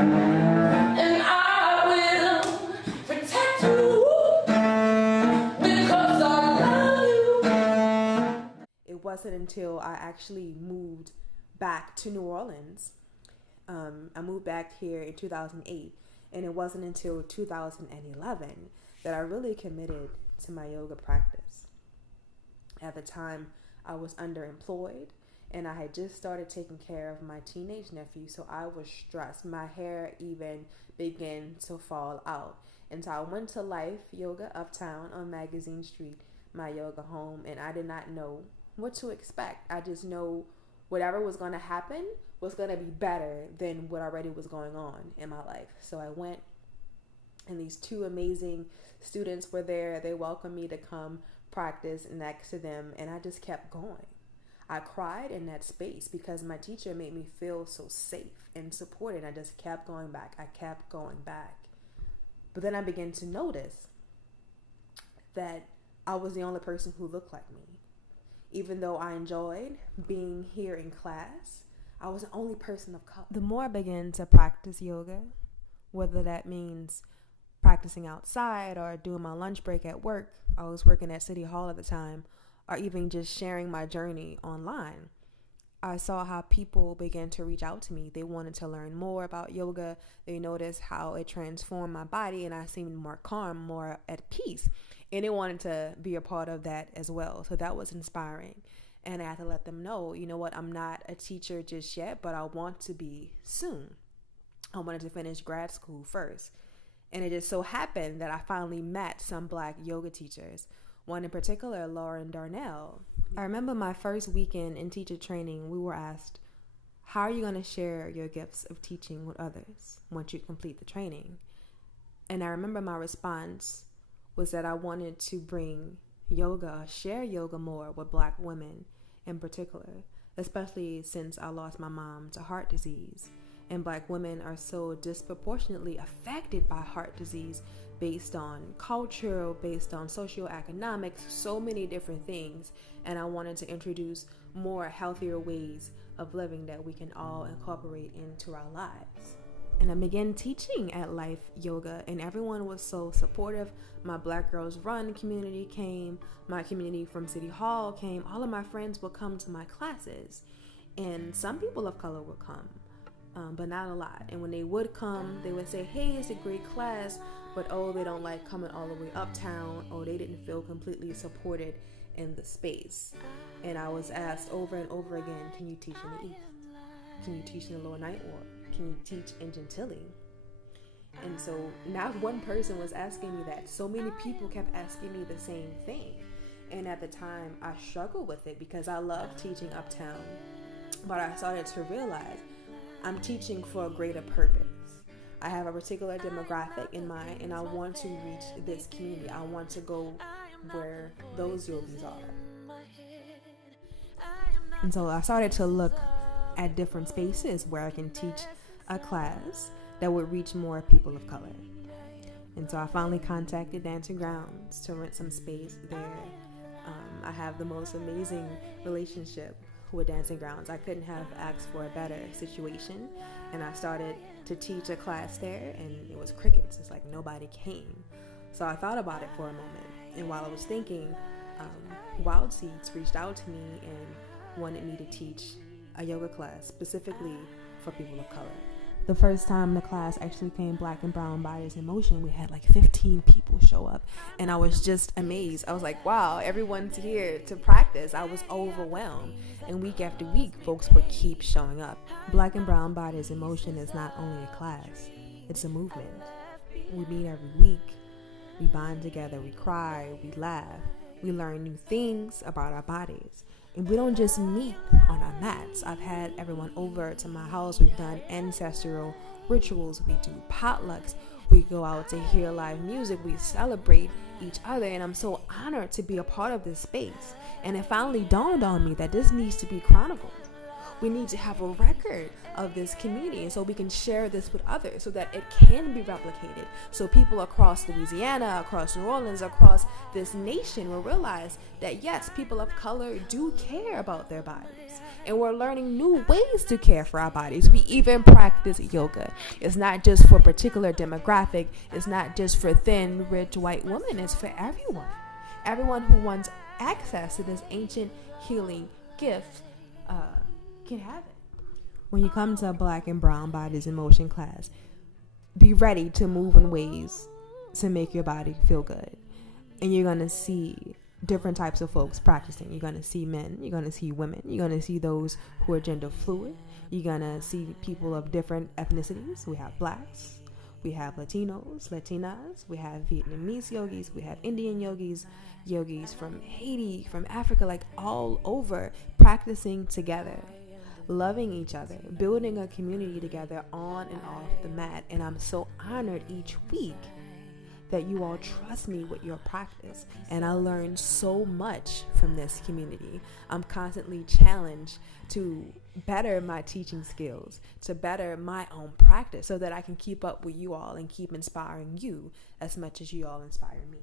And I will protect you because I love you. It wasn't until I actually moved back to New Orleans. I moved back here in 2008, and it wasn't until 2011 that I really committed to my yoga practice. At the time, I was underemployed, and I had just started taking care of my teenage nephew, so I was stressed. My hair even began to fall out. And so I went to Life Yoga Uptown on Magazine Street, my yoga home, and I did not know what to expect. I just know whatever was going to happen was going to be better than what already was going on in my life. So I went, and these two amazing students were there. They welcomed me to come practice next to them, and I just kept going. I cried in that space because my teacher made me feel so safe and supported. I just kept going back. I kept going back. But then I began to notice that I was the only person who looked like me. Even though I enjoyed being here in class, I was the only person of color. The more I began to practice yoga, whether that means practicing outside or doing my lunch break at work, I was working at City Hall at the time, or even just sharing my journey online, I saw how people began to reach out to me. They wanted to learn more about yoga. They noticed how it transformed my body, and I seemed more calm, more at peace. And they wanted to be a part of that as well. So that was inspiring. And I had to let them know, you know what, I'm not a teacher just yet, but I want to be soon. I wanted to finish grad school first. And it just so happened that I finally met some Black yoga teachers. One in particular, Lauren Darnell. I remember my first weekend in teacher training, we were asked, how are you going to share your gifts of teaching with others once you complete the training? And I remember my response was that I wanted to bring yoga, share yoga more with Black women in particular, especially since I lost my mom to heart disease. And Black women are so disproportionately affected by heart disease based on culture, based on socioeconomics, so many different things. And I wanted to introduce more healthier ways of living that we can all incorporate into our lives. And I began teaching at Life Yoga, and everyone was so supportive. My Black Girls Run community came, my community from City Hall came, all of my friends would come to my classes, and some people of color would come. But not a lot. And when they would come, they would say, hey, it's a great class, but oh, they don't like coming all the way uptown, or they didn't feel completely supported in the space. And I was asked over and over again, can you teach in the East? Can you teach in the Lower Ninth Ward? Can you teach in Gentilly? And so not one person was asking me that. So many people kept asking me the same thing. And at the time, I struggled with it because I loved teaching uptown. But I started to realize I'm teaching for a greater purpose. I have a particular demographic in mind, and I want to reach this community. I want to go where those yogis are. And so I started to look at different spaces where I can teach a class that would reach more people of color. And so I finally contacted Dancing Grounds to rent some space there. I have the most amazing relationship with Dancing Grounds. I couldn't have asked for a better situation, and I started to teach a class there, and it was crickets. It's like nobody came. So I thought about it for a moment, and while I was thinking, Wild Seeds reached out to me and wanted me to teach a yoga class specifically for people of color. The first time the class actually came Black and Brown Bodies in Motion, we had like 15 people show up, and I was just amazed. I was like, wow, everyone's here to practice. I was overwhelmed, and week after week, folks would keep showing up. Black and Brown Bodies in Motion is not only a class, it's a movement. We meet every week, we bond together, we cry, we laugh, we learn new things about our bodies. And we don't just meet on our mats. I've had everyone over to my house. We've done ancestral rituals. We do potlucks. We go out to hear live music. We celebrate each other. And I'm so honored to be a part of this space. And it finally dawned on me that this needs to be chronicled. We need to have a record of this community, and so we can share this with others so that it can be replicated. So people across Louisiana, across New Orleans, across this nation will realize that yes, people of color do care about their bodies, and we're learning new ways to care for our bodies. We even practice practice yoga. It's not just for a particular demographic. It's not just for thin, rich white women. It's for everyone. Everyone who wants access to this ancient healing gift can have it. When you come to Black and Brown Bodies in Motion class, be ready to move in ways to make your body feel good. And you're going to see different types of folks practicing. You're going to see men, you're going to see women, you're going to see those who are gender fluid, you're going to see people of different ethnicities. We have blacks, we have Latinos, Latinas, we have Vietnamese yogis, we have Indian yogis, yogis from Haiti, from Africa, like all over, practicing together, loving each other, building a community together on and off the mat. And I'm so honored each week that you all trust me with your practice. And I learn so much from this community. I'm constantly challenged to better my teaching skills, to better my own practice so that I can keep up with you all and keep inspiring you as much as you all inspire me.